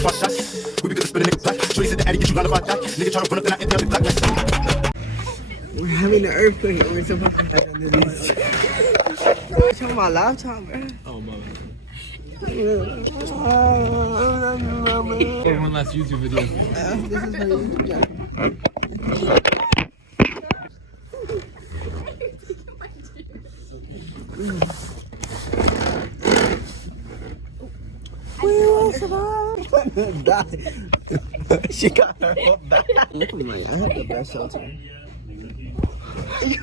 4 5 shots. We be good to spit a nigga black. Shorty said the addy get you blind about that. Nigga try to run up and I empty out the black. We're having an earthquake. We're supposed to do this. Talking about laptop, bro. Oh, mama. For one last YouTube video. This is my YouTube channel. We will survive. She got her whole back. I have the best shelter.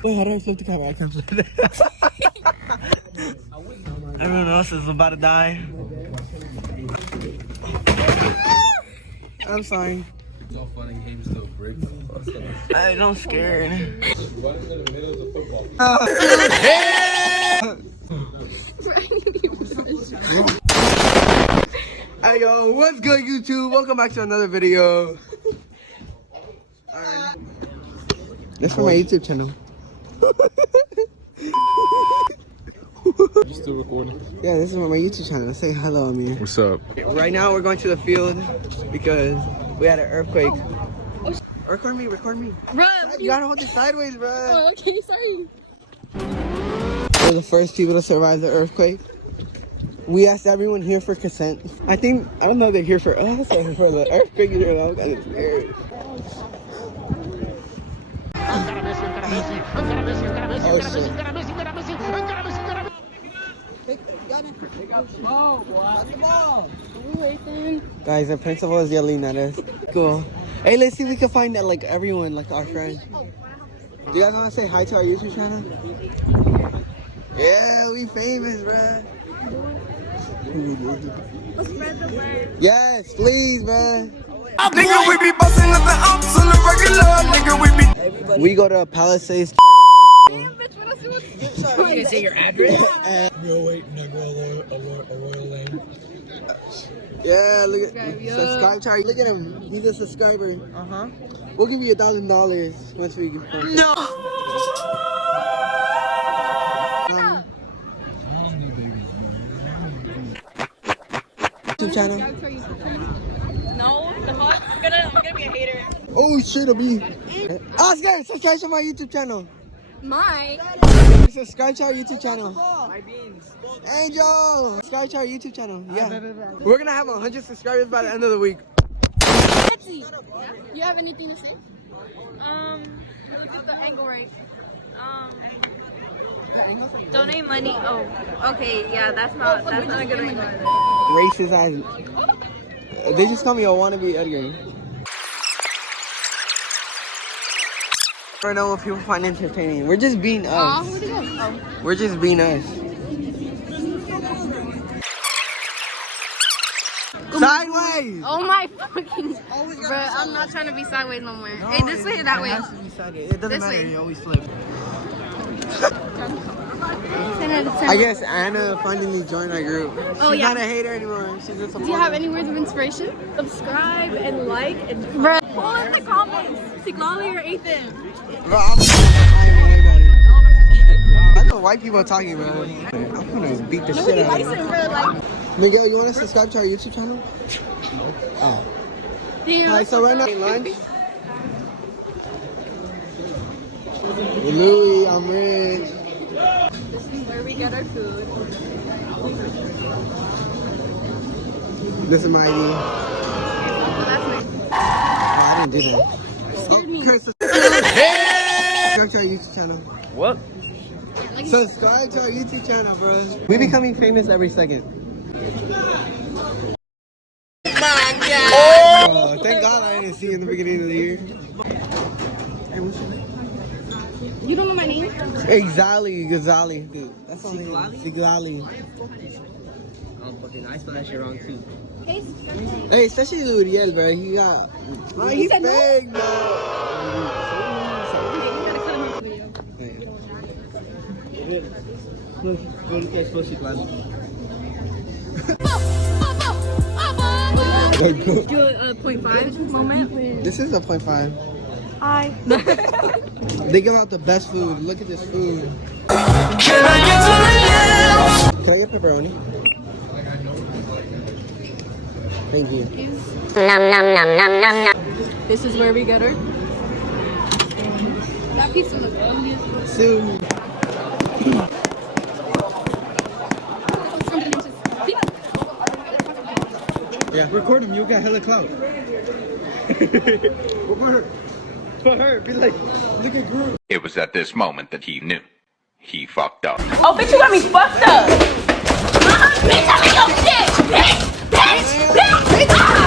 Wait, how do I flip the camera? I can't flip it. Everyone else is about to die. I'm sorry. It's all fun and games till break. I'm scared. Hey yo, what's good YouTube? Welcome back to another video. This is for my YouTube channel. You still recording? Yeah, this is for my YouTube channel. Say hello, Amir. What's up? Right now we're going to the field because we had an earthquake. Record me. Bruh, You gotta hold it sideways, bro. oh, okay, sorry. We're the first people to survive the earthquake. We asked everyone here for consent. I don't know if they're here for us or for the earthquake. I'm kind of scared. Oh shit. Guys, the principal is yelling at us. Cool. Hey, let's see if we can find that, like, everyone, like our friends. Do you guys want to say hi to our YouTube channel? Yeah, we famous, bruh. Yes, please, bruh. Nigga, we be busting up the ounce on the regular. Nigga, we be. We go to Palisades. Damn, bitch, what else you want to do? You gonna say your address? Yeah, look at subscribe to our. Look at him. He's a subscriber. We'll give you $1,000 once we get. No. YouTube channel. No, the fuck? I'm gonna be a hater. Oh shit, it'll be. Oscar, subscribe to my YouTube channel. My? Subscribe to our YouTube channel. My beans. Angel, subscribe to our YouTube channel. Yeah. We're gonna have 100 subscribers by the end of the week. Betsy, you have anything to say? Look at the angle right. Donate money. Oh, okay, yeah, that's not a good angle. Racist eyes. They just call me a wannabe Edgar. I don't know what people find entertaining. We're just being us. Where'd he go? Oh. We're just being us. Sideways! Oh my fucking. Bruh, I'm not trying to be sideways no more. Hey, this way or that way? It has to be sideways. It doesn't This matter. way. You always flip. 10 out of 10. I guess Anna finally joined our group. Oh, She's yeah. not a hater anymore. She's a supporter. Do you have any words of inspiration? Subscribe and like and bruh. Pull in the comments. Xitlaly or Aithen? Bro, I know white people are talking, bro. I'm gonna beat the shit out of Bison, them. bro, like. Miguel, you want to subscribe to our YouTube channel? Oh. Damn. Alright, so right now, lunch. Louis, I'm rich. This is where we get our food. This is my ID. Oh, that's nice. I didn't do that. Scared me. Chris, subscribe to our YouTube channel. What? Like, Subscribe to our YouTube channel, bro. We becoming famous every second. Oh, thank God I didn't see you in the beginning of the year. you don't know my name? Aithen&Xitlaly. That's only Aithen&Xitlaly. I spelled that shit wrong too. Hey, especially Luriel, bro. He got. Bro, he's said no? big, bro. You gotta cut him off the video. Look, I spelled shit wrong. Do a 0.5 moment. This is a 0.5. Hi. They give out the best food. Look at this food. Can I get to the Can I get pepperoni? Thank you. This is where we get her. That pizza looks good. Soon. Yeah, record him. You got hella clout. Record her. For her, be like, look at Groot. It was at this moment that he knew. He fucked up. Oh, bitch, you got me fucked up. Bitch, I mean your shit. Bitch, bitch, bitch, bitch.